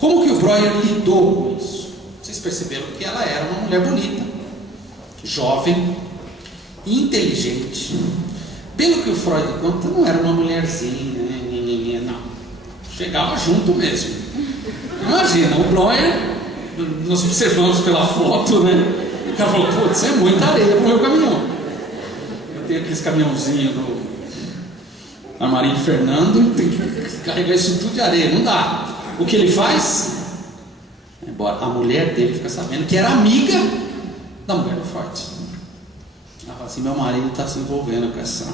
Como que o Breuer lidou com isso? Vocês perceberam que ela era uma mulher bonita, jovem, inteligente. Pelo que o Freud conta, não era uma mulherzinha, não. Chegava junto mesmo. Imagina, o Breuer, nós observamos pela foto, né? O cara falou, putz, é muita areia pro meu caminhão. Eu tenho aqueles caminhãozinhos da Marinho Fernando, tem que carregar isso tudo de areia, não dá. O que ele faz? Embora a mulher dele fica sabendo que era amiga da mulher do Freud. Ela fala assim, meu marido está se envolvendo com essa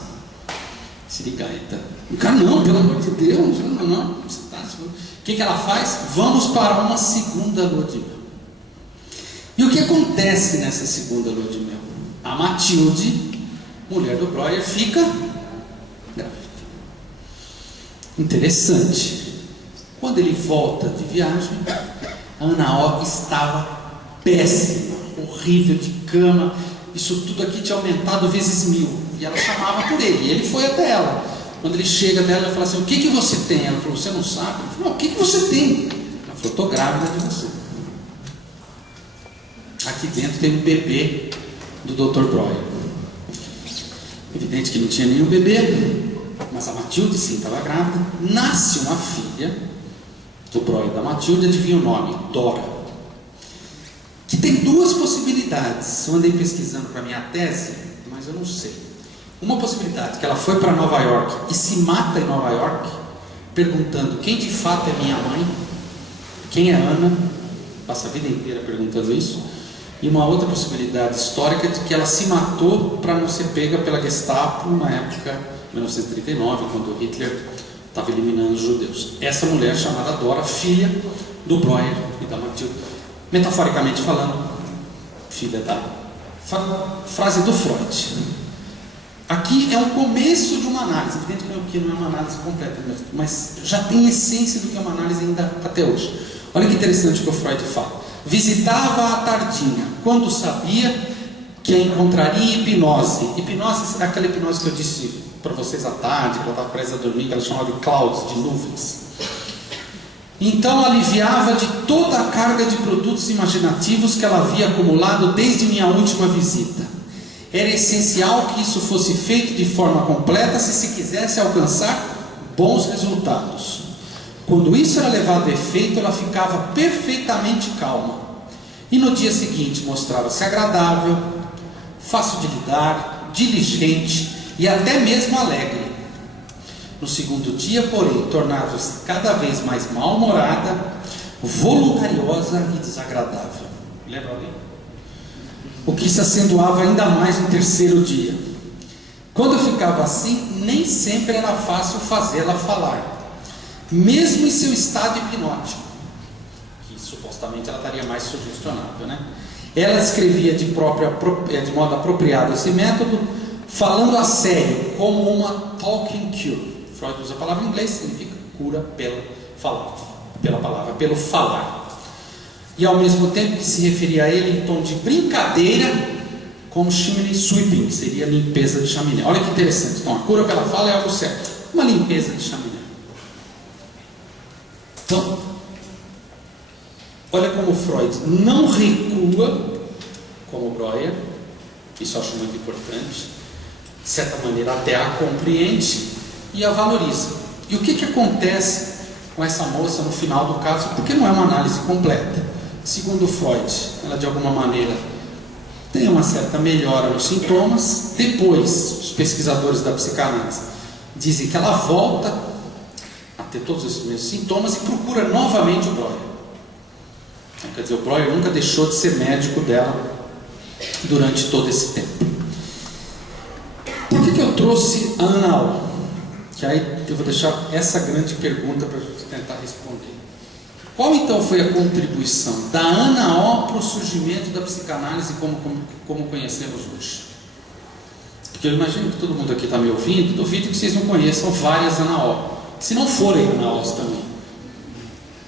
sirigaita. O cara, não, pelo amor de Deus, não, você tá... O que ela faz? Vamos para uma segunda lua de mel. E o que acontece nessa segunda lua de mel? A Matilde, mulher do Breuer, fica grávida. Interessante. Quando ele volta de viagem, a Ana O estava péssima, horrível, de cama. Isso tudo aqui tinha aumentado vezes 1000. E ela chamava por ele, e ele foi até ela. Quando ele chega dela, ela fala assim, o que que você tem? Ela falou, você não sabe? Ele falou, não, o que que você tem? Ela falou, estou grávida de você. Aqui dentro tem um bebê do Dr. Breuer. Evidente que não tinha nenhum bebê, mas a Matilde sim estava grávida. Nasce uma filha do Breuer da Matilde, adivinha o nome? Dora. Que tem duas possibilidades. Eu andei pesquisando para a minha tese, mas eu não sei. Uma possibilidade, que ela foi para Nova York e se mata em Nova York, perguntando quem de fato é minha mãe, quem é Ana, passa a vida inteira perguntando isso. E uma outra possibilidade histórica de que ela se matou para não ser pega pela Gestapo na época 1939, quando Hitler estava eliminando os judeus. Essa mulher chamada Dora, filha do Breuer e da Matilde, metaforicamente falando, filha da frase do Freud. Aqui é o começo de uma análise, evidente que não é uma análise completa, mas já tem essência do que é uma análise ainda até hoje. Olha que interessante o que o Freud fala. Visitava a tardinha, quando sabia que a encontraria em hipnose. Hipnose é aquela hipnose que eu disse para vocês à tarde, que ela estava presa a dormir, que ela chamava de clouds, de nuvens. Então aliviava de toda a carga de produtos imaginativos que ela havia acumulado desde minha última visita. Era essencial que isso fosse feito de forma completa se quisesse alcançar bons resultados. Quando isso era levado a efeito, ela ficava perfeitamente calma. E no dia seguinte mostrava-se agradável, fácil de lidar, diligente e até mesmo alegre. No segundo dia, porém, tornava-se cada vez mais mal-humorada, voluntariosa e desagradável. Lembra alguém? O que se acentuava ainda mais no terceiro dia. Quando eu ficava assim, nem sempre era fácil fazê-la falar, mesmo em seu estado hipnótico, que supostamente ela estaria mais sugestionável, né? Ela descrevia de modo apropriado esse método, falando a sério, como uma talking cure. Freud usa a palavra em inglês, significa cura pelo falar. E ao mesmo tempo que se referia a ele em tom de brincadeira, como chimney sweeping, que seria limpeza de chaminé. Olha que interessante. Então a cura pela fala é algo certo, uma limpeza de chaminé. Então, olha como Freud não recua, como Breuer, isso eu acho muito importante, de certa maneira até a compreende e a valoriza. E o que acontece com essa moça no final do caso? Porque não é uma análise completa. Segundo Freud, ela de alguma maneira tem uma certa melhora nos sintomas. Depois, os pesquisadores da psicanálise dizem que ela volta a ter todos esses mesmos sintomas e procura novamente o Breuer. Quer dizer, o Breuer nunca deixou de ser médico dela durante todo esse tempo. Por que eu trouxe a Ana O? Que aí eu vou deixar essa grande pergunta para a gente tentar responder. Qual então foi a contribuição da Ana O para o surgimento da psicanálise como conhecemos hoje? Porque eu imagino que todo mundo aqui está me ouvindo, duvido que vocês não conheçam várias Ana O. Se não forem Ana O's também.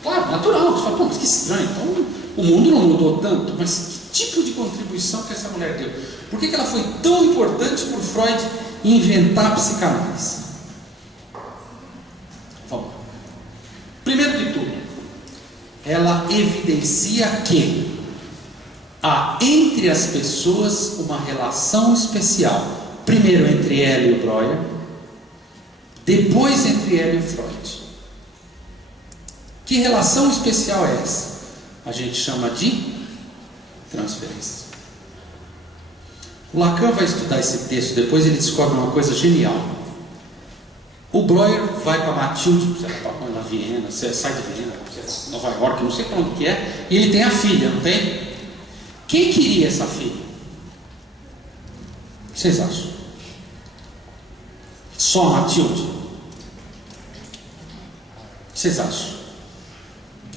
Claro, natural, você fala, pô, mas que estranho, então o mundo não mudou tanto, mas que tipo de contribuição que essa mulher deu? Por que ela foi tão importante para o Freud inventar a psicanálise? Vamos lá. Primeiro de tudo, ela evidencia que há entre as pessoas uma relação especial. Primeiro entre ela e o Breuer, depois entre ela e o Freud. Que relação especial é essa? A gente chama de transferência. O Lacan vai estudar esse texto, depois ele descobre uma coisa genial. O Breuer vai para Matilde, você vai para Viena, você sai de Viena, você Nova York, não sei para onde que é, e ele tem a filha, não tem? Quem queria essa filha? O que vocês acham? Só a Matilde? O que vocês acham?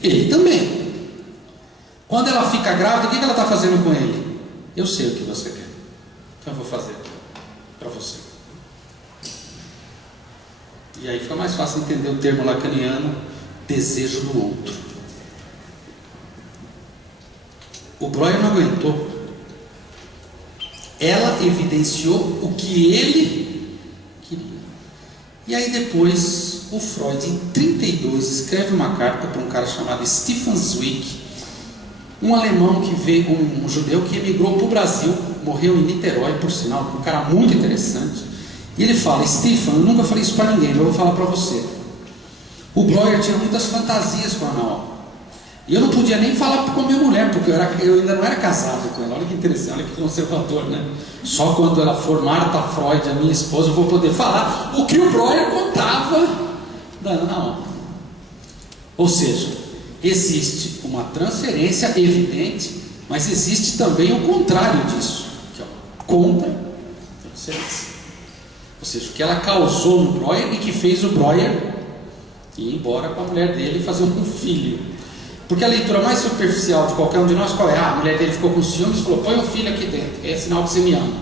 Ele também. Quando ela fica grávida, o que ela está fazendo com ele? Eu sei o que você quer, então eu vou fazer para você. E aí fica mais fácil entender o termo lacaniano, desejo do outro. O Breuer não aguentou. Ela evidenciou o que ele queria. E aí depois o Freud, em 1932, escreve uma carta para um cara chamado Stefan Zweig, um alemão que veio, um judeu que emigrou para o Brasil, morreu em Niterói, por sinal, um cara muito interessante. E ele fala: Stefan, eu nunca falei isso para ninguém, mas eu vou falar para você. O Breuer tinha muitas fantasias com a Ana. E eu não podia nem falar com a minha mulher, porque eu ainda não era casado com ela. Olha que interessante, olha que conservador, né? Só quando ela for Marta Freud, a minha esposa, eu vou poder falar o que o Breuer contava da Ana. Ou seja, existe uma transferência evidente, mas existe também o contrário disso, que é a contra-transferência. Ou seja, o que ela causou no Breuer e que fez o Breuer ir embora com a mulher dele e fazer um filho. Porque a leitura mais superficial de qualquer um de nós, qual é? A mulher dele ficou com ciúmes e falou: põe um filho aqui dentro, é sinal que você me ama.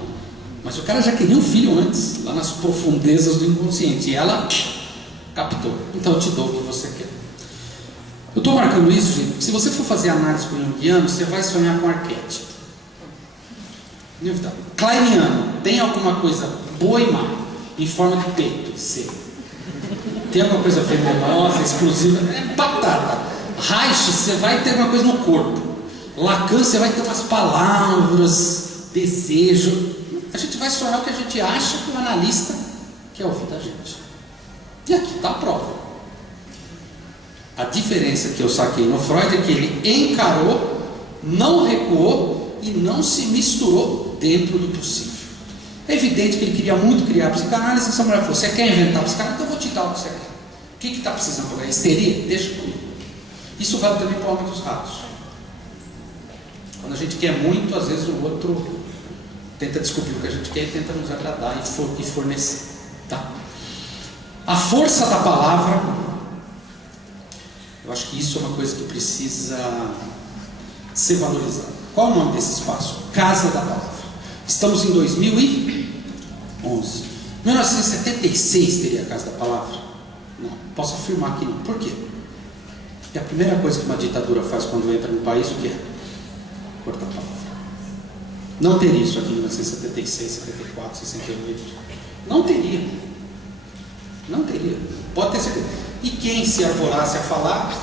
Mas o cara já queria um filho antes, lá nas profundezas do inconsciente, e ela captou. Então eu te dou o que você quer. Eu estou marcando isso, gente. Se você for fazer análise com o junguiano, você vai sonhar com arquétipo. Kleiniano, tem alguma coisa boa e má, em forma de peito, C. Tem alguma coisa venenosa, explosiva, é batata. Reich, você vai ter alguma coisa no corpo. Lacan, você vai ter umas palavras, desejo. A gente vai sonhar o que a gente acha que o analista quer ouvir da gente. E aqui está a prova. A diferença que eu saquei no Freud é que ele encarou, não recuou e não se misturou dentro do possível. É evidente que ele queria muito criar psicanálise. Essa mulher falou: você quer inventar psicanálise? Então eu vou te dar o que você quer. O que está precisando agora? Histeria? Deixa comigo. Isso vale também para o homem dos ratos. Quando a gente quer muito, às vezes o outro tenta descobrir o que a gente quer e tenta nos agradar e fornecer. Tá? A força da palavra, eu acho que isso é uma coisa que precisa ser valorizada. Qual é o nome desse espaço? Casa da Palavra. Estamos em 2011. 1976 teria a Casa da Palavra? Não, posso afirmar que não. Por quê? E a primeira coisa que uma ditadura faz quando entra no país, o que é? Cortar a palavra. Não teria isso aqui em 1976, 74, 68. Não teria. Não teria. Pode ter certeza. E quem se arvorasse a falar,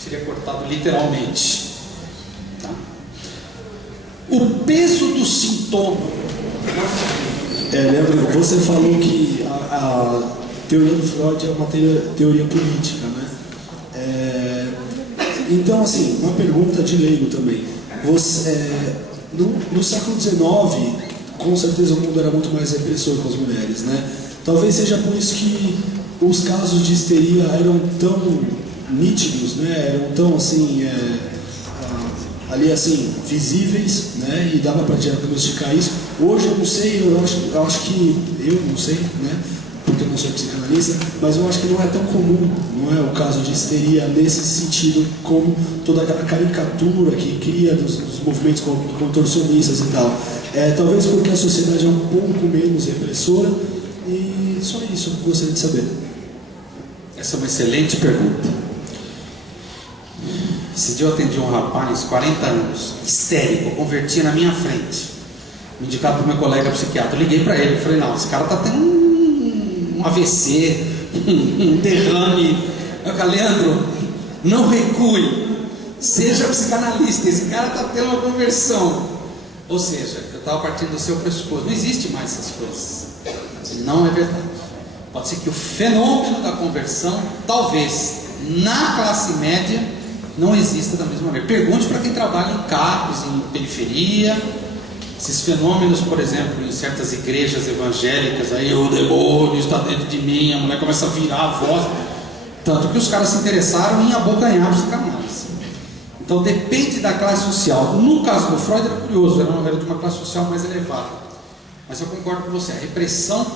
seria cortado literalmente. Tá? O peso do sintoma. Leandro, você falou que a teoria do Freud é uma teoria política, né? Então, assim, uma pergunta de leigo também. No século XIX, com certeza o mundo era muito mais repressor com as mulheres, né? Talvez seja por isso que os casos de histeria eram tão nítidos, né? Eram tão, assim, ali, assim, visíveis, né? E dava para diagnosticar isso. Hoje eu não sei, eu acho que, eu não sei, né? Porque eu não sou psicanalista, mas eu acho que não é tão comum, não é o caso de histeria nesse sentido, como toda aquela caricatura que cria dos movimentos contorcionistas e tal. Talvez porque a sociedade é um pouco menos repressora, e só isso eu gostaria de saber. Essa é uma excelente pergunta. Esse dia eu atendi um rapaz, 40 anos, histérico, eu convertia na minha frente, me indicado para o meu colega psiquiatra. Eu liguei para ele e falei: não, esse cara está tendo um AVC, um derrame. Eu falei: Leandro, não recue, seja psicanalista, esse cara está tendo uma conversão. Ou seja, eu estava partindo do seu pressuposto, não existe mais essas coisas. Não é verdade. Pode ser que o fenômeno da conversão, talvez, na classe média, não exista da mesma maneira. Pergunte para quem trabalha em carros, em periferia. Esses fenômenos, por exemplo, em certas igrejas evangélicas, aí o demônio está dentro de mim, a mulher começa a virar a voz. Tanto que os caras se interessaram em abocanhar a psicanálise. Então depende da classe social. No caso do Freud era curioso, era de uma classe social mais elevada. Mas eu concordo com você, a repressão,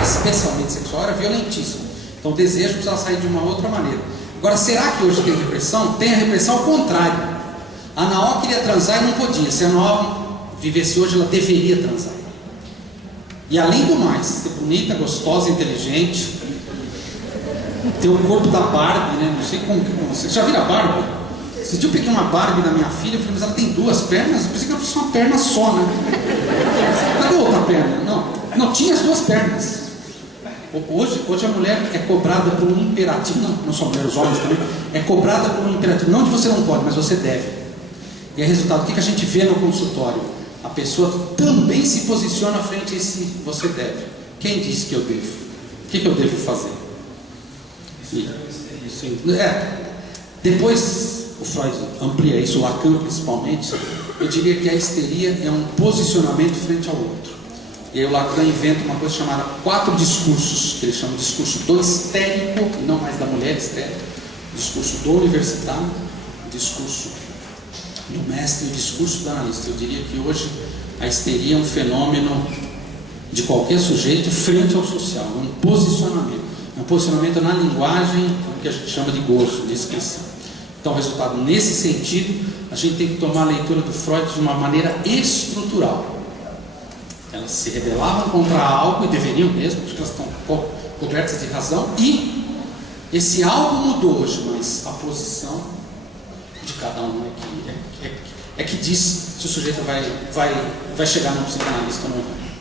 especialmente sexual, era violentíssima. Então o desejo precisava sair de uma outra maneira. Agora, será que hoje tem repressão? Tem a repressão ao contrário. A Naó queria transar e não podia. Se a Naó vivesse hoje, ela deveria transar. E além do mais, ser bonita, gostosa, inteligente, ter o corpo da Barbie, né? Não sei como. Você já viu a Barbie? Esse dia eu peguei uma Barbie da minha filha, eu falei, mas ela tem duas pernas? Eu pensei que ela fosse uma perna só, né? Cadê a outra perna? Não, tinha as duas pernas. Hoje a mulher é cobrada por um imperativo, não só mulher, os homens também, é cobrada por um imperativo, não que você não pode, mas você deve. E é resultado, o que a gente vê no consultório? A pessoa também se posiciona frente a esse você deve. Quem disse que eu devo? O que eu devo fazer? Depois o Freud amplia isso, o Lacan principalmente. Eu diria que a histeria é um posicionamento frente ao outro. E aí o Lacan inventa uma coisa chamada 4 discursos, que ele chama de discurso do histérico, e não mais da mulher histérica, discurso do universitário, discurso do mestre e o discurso do analista. Eu diria que hoje a histeria é um fenômeno de qualquer sujeito frente ao social, é um posicionamento. É um posicionamento na linguagem, o que a gente chama de gosto, de descrição. Então, resultado, nesse sentido, a gente tem que tomar a leitura do Freud de uma maneira estrutural. Elas se rebelavam contra algo, e deveriam mesmo, porque elas estão cobertas de razão, e esse algo mudou hoje, mas a posição de cada um é que diz se o sujeito vai chegar no psicanalista ou não.